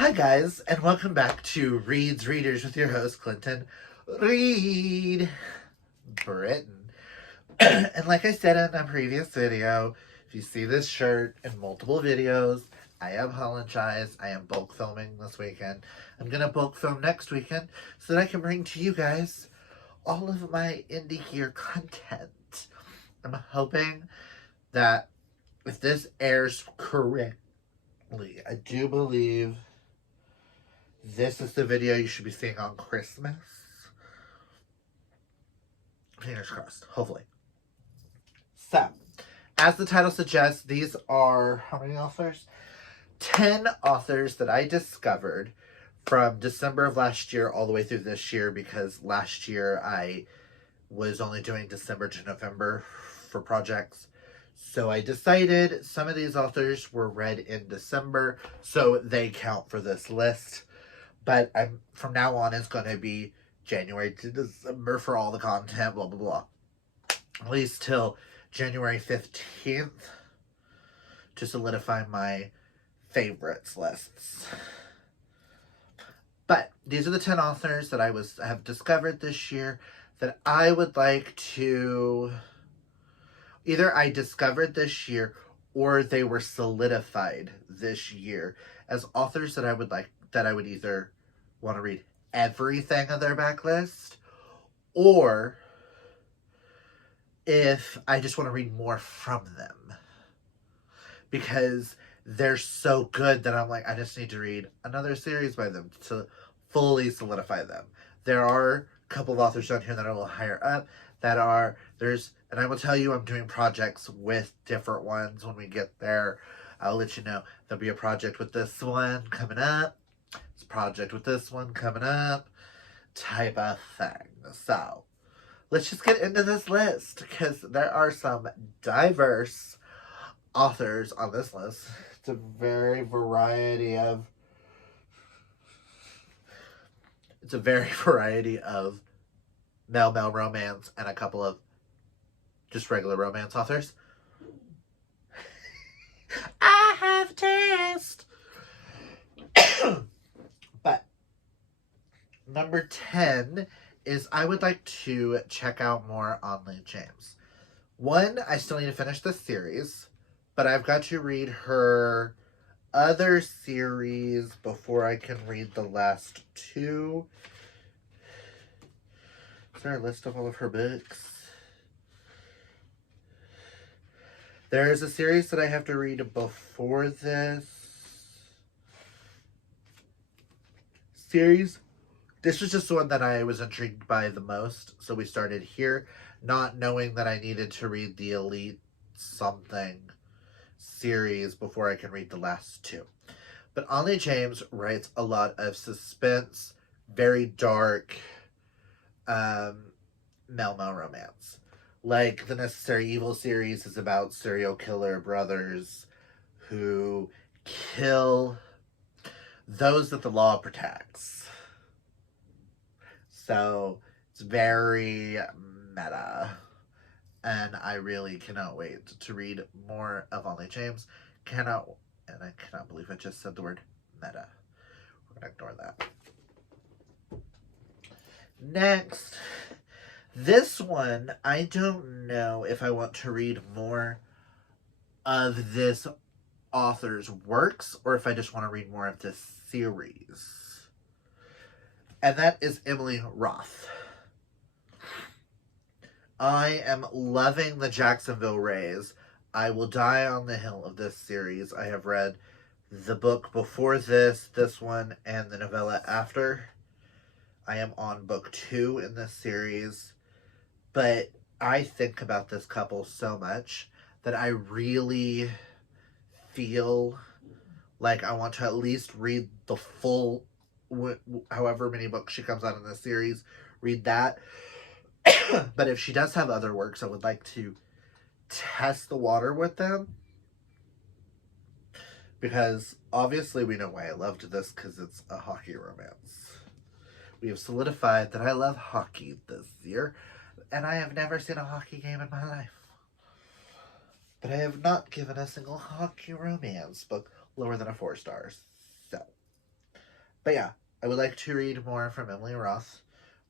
Hi guys, and welcome back to Reed's Readers with your host, Clinton Reed Britton. And like I said in a previous video, if you see this shirt in multiple videos, I apologize. I am bulk filming this weekend. I'm going to bulk film next weekend so that I can bring to you guys all of my indie gear content. I'm hoping that if this airs correctly, I do believe this is the video you should be seeing on Christmas. Fingers crossed, hopefully. So, as the title suggests, these are, how many authors? 10 authors that I discovered from December of last year all the way through this year, because last year I was only doing December to November for projects. So I decided some of these authors were read in December, so they count for this list. But from now on, it's going to be January to December for all the content, blah, blah, blah. At least till January 15th to solidify my favorites lists. But these are the 10 authors that I have discovered this year that I would like to... Either I discovered this year or they were solidified this year as authors that I would either want to read everything of their backlist, or if I just want to read more from them. Because they're so good that I'm like, I just need to read another series by them to fully solidify them. There are a couple of authors down here that are a little higher up and I will tell you I'm doing projects with different ones when we get there. I'll let you know. There'll be a project with this one coming up. There's a project with this one coming up. Type of thing. So, let's just get into this list, because there are some diverse authors on this list. It's a very variety of male romance and a couple of just regular romance authors. I have taste. But number 10 is I would like to check out more on Lee James. One, I still need to finish this series, but I've got to read her other series before I can read the last two. Is there a list of all of her books? There's a series that I have to read before this series. This was just the one that I was intrigued by the most, so we started here, not knowing that I needed to read the Elite something series before I can read the last two. But Ollie James writes a lot of suspense, very dark, male romance. Like the Necessary Evil series is about serial killer brothers who kill those that the law protects. So it's very meta. And I really cannot wait to read more of Ollie James. I cannot believe I just said the word meta. We're going to ignore that. Next, this one, I don't know if I want to read more of this author's works or if I just want to read more of this series. And that is Emily Roth. I am loving the Jacksonville Rays. I will die on the hill of this series. I have read the book before this one, and the novella after. I am on book 2 in this series. But I think about this couple so much that I really feel like I want to at least read the full, however many books she comes out in this series, read that. But if she does have other works, I would like to test the water with them. Because obviously we know why I loved this, because it's a hockey romance. We have solidified that I love hockey this year, and I have never seen a hockey game in my life. But I have not given a single hockey romance book lower than a 4 stars. So, But yeah, I would like to read more from Emily Roth,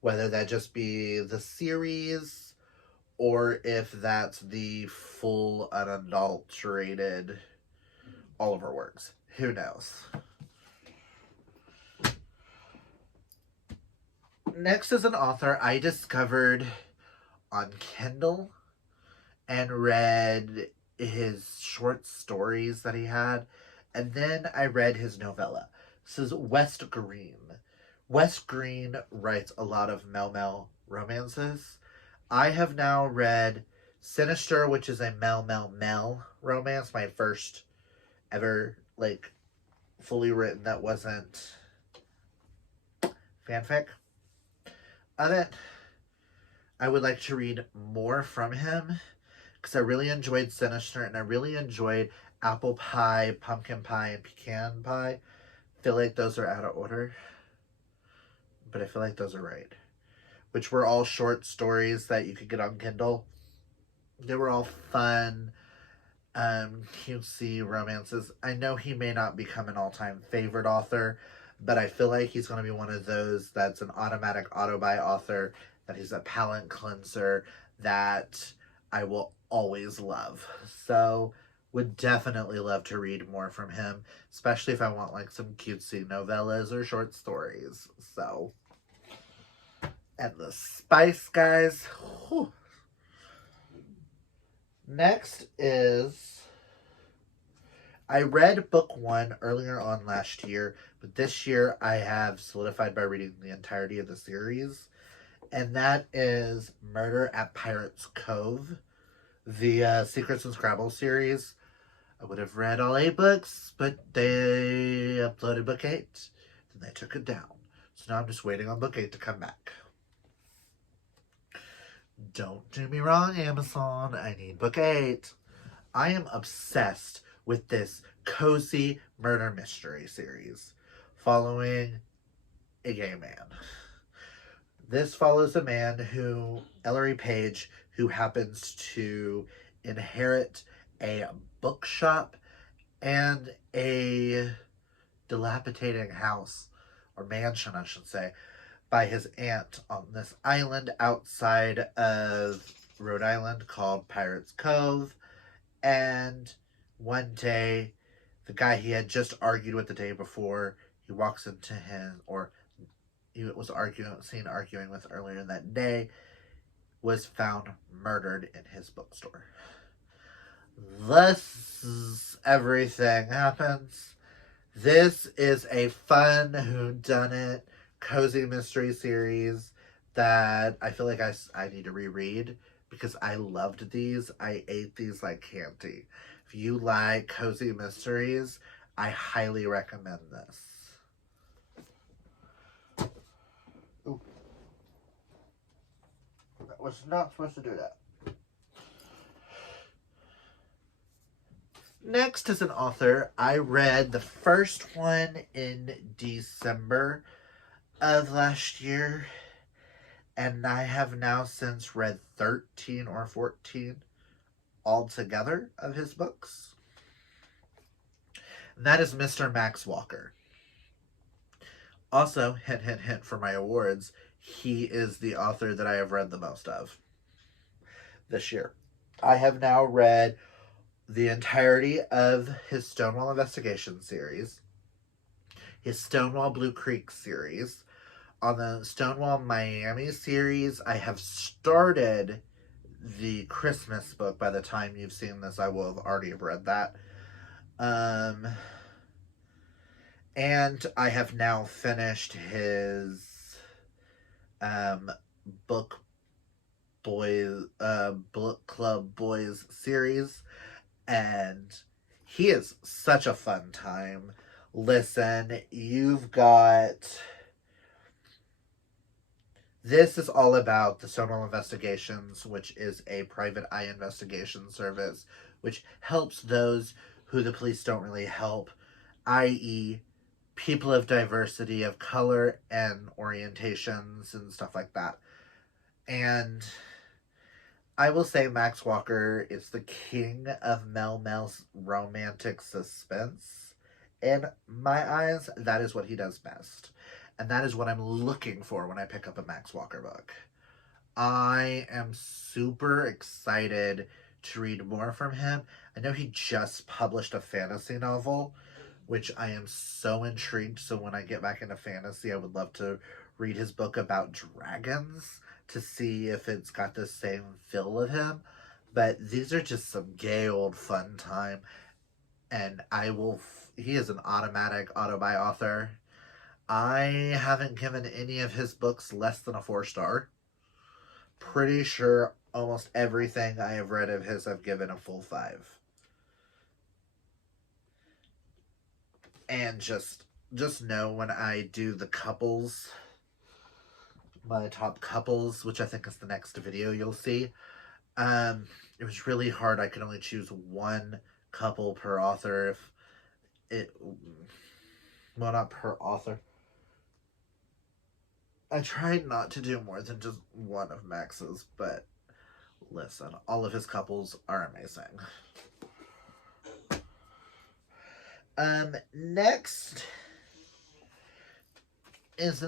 whether that just be the series or if that's the full unadulterated all of her works. Who knows? Next is an author I discovered on Kindle and read his short stories that he had, and then I read his novella. This is West Green. West Green writes a lot of Mel romances. I have now read Sinister, which is a Mel romance, my first ever, like, fully written that wasn't fanfic of it. I would like to read more from him because I really enjoyed Sinister and I really enjoyed Apple Pie, Pumpkin Pie, and Pecan Pie. I feel like those are out of order, but I feel like those are right. Which were all short stories that you could get on Kindle. They were all fun, cutesy romances. I know he may not become an all-time favorite author, but I feel like he's going to be one of those that's an automatic auto-buy author, that he's a palate cleanser that I will always love. So, would definitely love to read more from him, especially if I want like some cutesy novellas or short stories. So, and the spice, guys. Whew. Next is, I read book 1 earlier on last year, but this year I have solidified by reading the entirety of the series, and that is Murder at Pirates Cove, the Secrets and Scrabble series. I would have read all 8 books, but they uploaded book 8, then they took it down. So now I'm just waiting on book 8 to come back. Don't do me wrong, Amazon. I need book 8. I am obsessed with this cozy murder mystery series following a gay man. This follows a man who, Ellery Page, who happens to inherit a bookshop and a dilapidating house, or mansion, I should say, by his aunt on this island outside of Rhode Island called Pirates Cove. And one day, the guy he had just argued with the day before, he walks into him, or he was seen arguing with earlier in that day, was found murdered in his bookstore. Thus, everything happens. This is a fun whodunit, cozy mystery series that I feel like I need to reread because I loved these. I ate these like candy. If you like cozy mysteries, I highly recommend this. Ooh. That was not supposed to do that. Next is an author. I read the first one in December of last year, and I have now since read 13 or 14 altogether of his books. And that is Mr. Max Walker. Also, hint, hint, hint for my awards, he is the author that I have read the most of this year. I have now read the entirety of his Stonewall Investigation series, his Stonewall Blue Creek series. On the Stonewall Miami series, I have started the Christmas book. By the time you've seen this, I will have already read that. And I have now finished his book club boys series, and he is such a fun time. Listen, you've got, this is all about the Stonewall Investigations, which is a private eye investigation service which helps those who the police don't really help, i.e. people of diversity of color and orientations and stuff like that. And I will say Max Walker is the king of Mel's romantic suspense in my eyes, that is what he does best. And that is what I'm looking for when I pick up a Max Walker book. I am super excited to read more from him. I know he just published a fantasy novel, which I am so intrigued. So when I get back into fantasy, I would love to read his book about dragons to see if it's got the same feel of him. But these are just some gay old fun time. And he is an automatic auto-buy author. I haven't given any of his books less than a 4-star. Pretty sure almost everything I have read of his I've given a full 5. And just know when I do the couples, my top couples, which I think is the next video you'll see, it was really hard. I could only choose one couple per author. If it, well, not per author. I tried not to do more than just one of Max's, but listen, all of his couples are amazing. Next is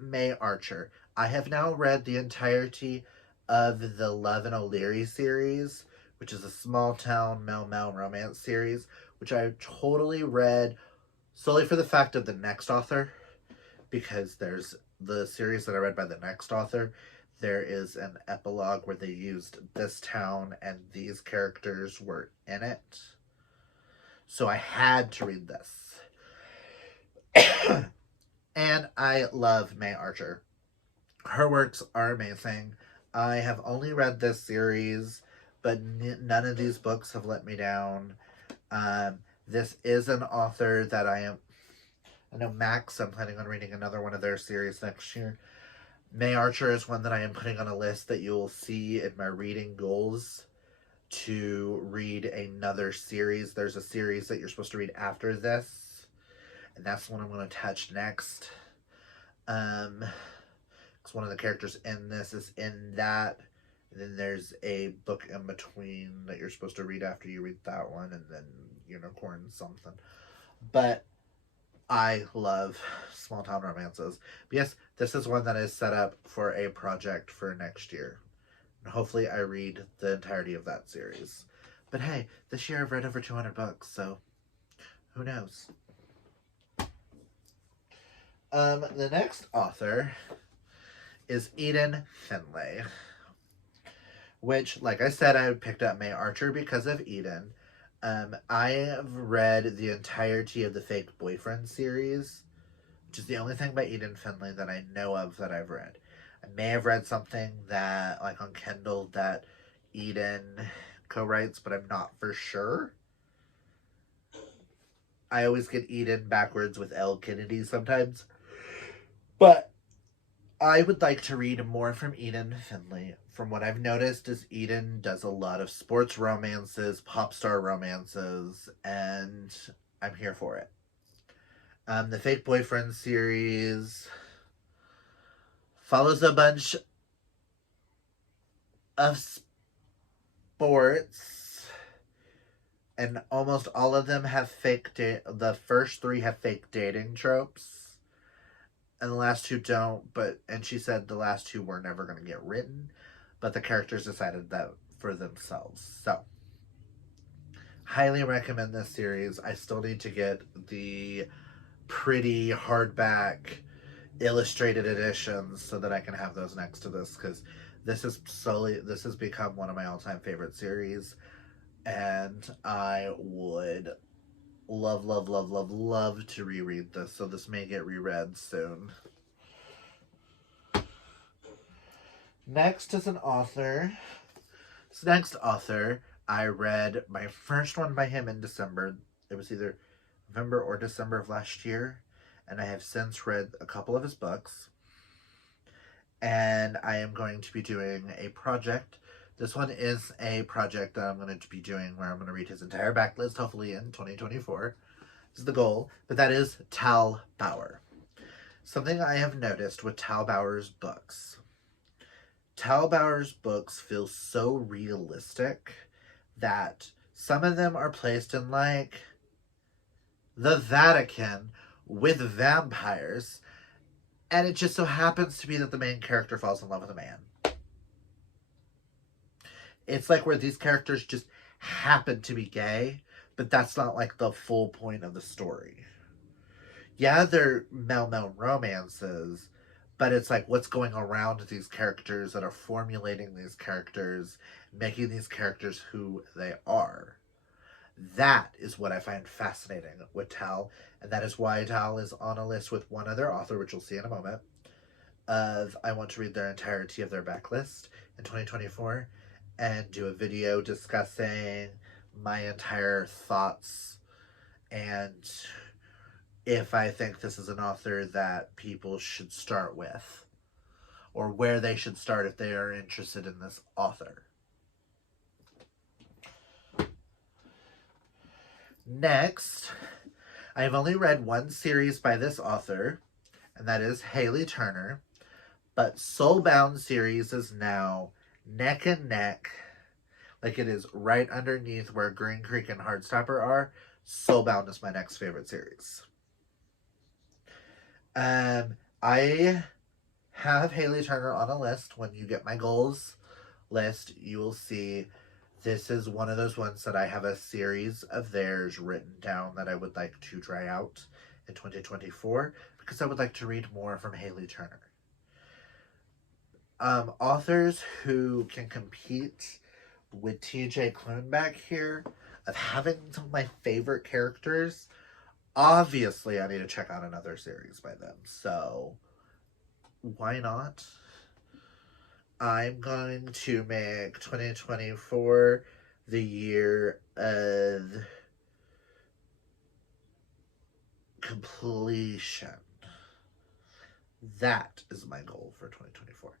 May Archer. I have now read the entirety of the Love and O'Leary series, which is a small town male romance series, which I totally read solely for the fact of the next author, because there's the series that I read by the next author. There is an epilogue where they used this town and these characters were in it. So I had to read this. And I love May Archer. Her works are amazing. I have only read this series, but none of these books have let me down. This is an author that I know Max, I'm planning on reading another one of their series next year. May Archer is one that I am putting on a list that you'll see in my reading goals to read another series. There's a series that you're supposed to read after this, and that's the one I'm going to touch next. Because one of the characters in this is in that, and then there's a book in between that you're supposed to read after you read that one, and then Unicorn something. But I love small town romances. But yes, this is one that is set up for a project for next year. And hopefully I read the entirety of that series. But hey, this year I've read over 200 books, so who knows? The next author is Eden Finley, which, like I said, I picked up May Archer because of Eden. I have read the entirety of the Fake Boyfriend series, which is the only thing by Eden Finley that I know of that I've read. I may have read something that, like on Kindle, that Eden co-writes, but I'm not for sure. I always get Eden backwards with Elle Kennedy sometimes. But I would like to read more from Eden Finley. From what I've noticed is Eden does a lot of sports romances, pop star romances, and I'm here for it. The Fake Boyfriend series follows a bunch of sports, and almost all of them have the first 3 have fake dating tropes, and the last 2 don't, and she said the last 2 were never going to get written, but the characters decided that for themselves. So, highly recommend this series. I still need to get the pretty hardback illustrated editions so that I can have those next to this, because this has become one of my all-time favorite series, and I would love to reread this, so this may get reread soon. Next is an author. This next author, I read my first one by him in December. It was either November or December of last year, and I have since read a couple of his books, and I am going to be doing a project. This one is a project that I'm going to be doing where I'm going to read his entire backlist, hopefully in 2024. This is the goal, but that is Tal Bauer. Something I have noticed with Tal Bauer's books. Tal Bauer's books feel so realistic that some of them are placed in like the Vatican with vampires, and it just so happens to be that the main character falls in love with a man. It's like where these characters just happen to be gay, but that's not like the full point of the story. Yeah, they're male romances, but it's like what's going around these characters that are formulating these characters, making these characters who they are. That is what I find fascinating with Tal, and that is why Tal is on a list with one other author, which we'll see in a moment, of I want to read their entirety of their backlist in 2024 and do a video discussing my entire thoughts and if I think this is an author that people should start with or where they should start if they are interested in this author. Next, I have only read one series by this author, and that is Haley Turner, but Soulbound series is now neck and neck, like it is right underneath where Green Creek and Heartstopper are. Soulbound is my next favorite series. I have Haley Turner on a list. When you get my goals list, you will see this is one of those ones that I have a series of theirs written down that I would like to try out in 2024 because I would like to read more from Haley Turner. Authors who can compete with TJ Klune back here of having some of my favorite characters, obviously I need to check out another series by them. So why not? I'm going to make 2024 the year of completion. That is my goal for 2024.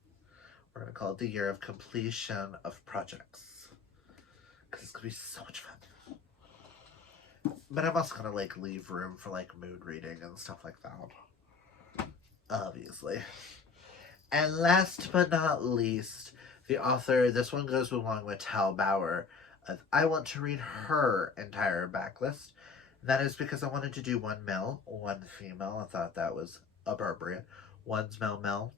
We're going to call it the year of completion of projects. Because it's going to be so much fun. But I'm also going to like leave room for like mood reading and stuff like that. Obviously. And last but not least, the author, this one goes along with Tal Bauer. I want to read her entire backlist. That is because I wanted to do one male, one female. I thought that was appropriate. One's male,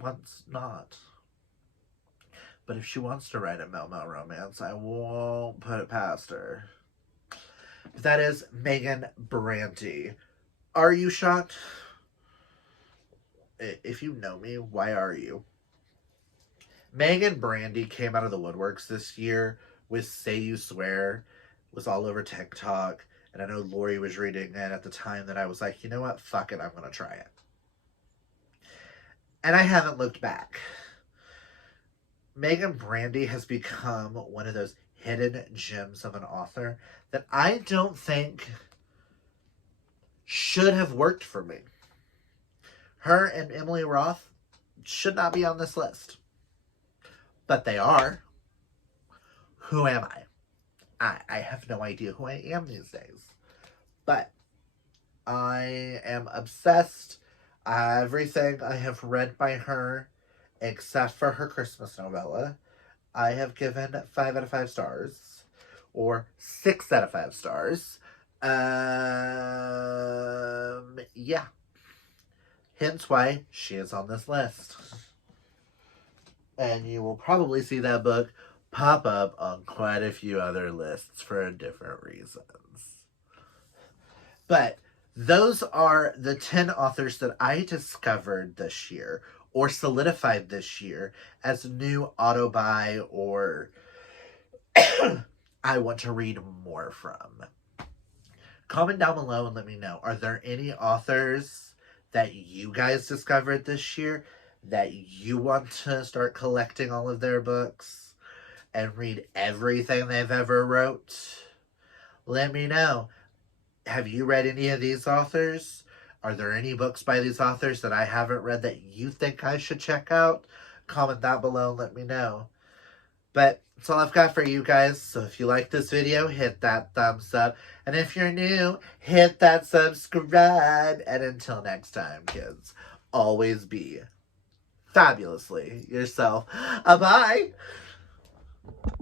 one's not. But if she wants to write a male romance, I won't put it past her. But that is Megan Brandy. Are you shocked? If you know me, why are you? Megan Brandy came out of the woodworks this year with Say You Swear. It was all over TikTok. And I know Lori was reading it at the time that I was like, you know what? Fuck it. I'm going to try it. And I haven't looked back. Megan Brandy has become one of those hidden gems of an author that I don't think should have worked for me. Her and Emily Roth should not be on this list. But they are. Who am I? I have no idea who I am these days. But I am obsessed. Everything I have read by her, except for her Christmas novella, I have given 5 out of 5 stars. Or 6 out of 5 stars. Yeah. Hence why she is on this list. And you will probably see that book pop up on quite a few other lists for different reasons. But those are the 10 authors that I discovered this year or solidified this year as new auto-buy or I want to read more from. Comment down below and let me know. Are there any authors that you guys discovered this year that you want to start collecting all of their books and read everything they've ever wrote? Let me know. Have you read any of these authors? Are there any books by these authors that I haven't read that you think I should check out? Comment that below and let me know. But that's all I've got for you guys. So if you like this video, hit that thumbs up. And if you're new, hit that subscribe. And until next time, kids, always be fabulously yourself. Bye.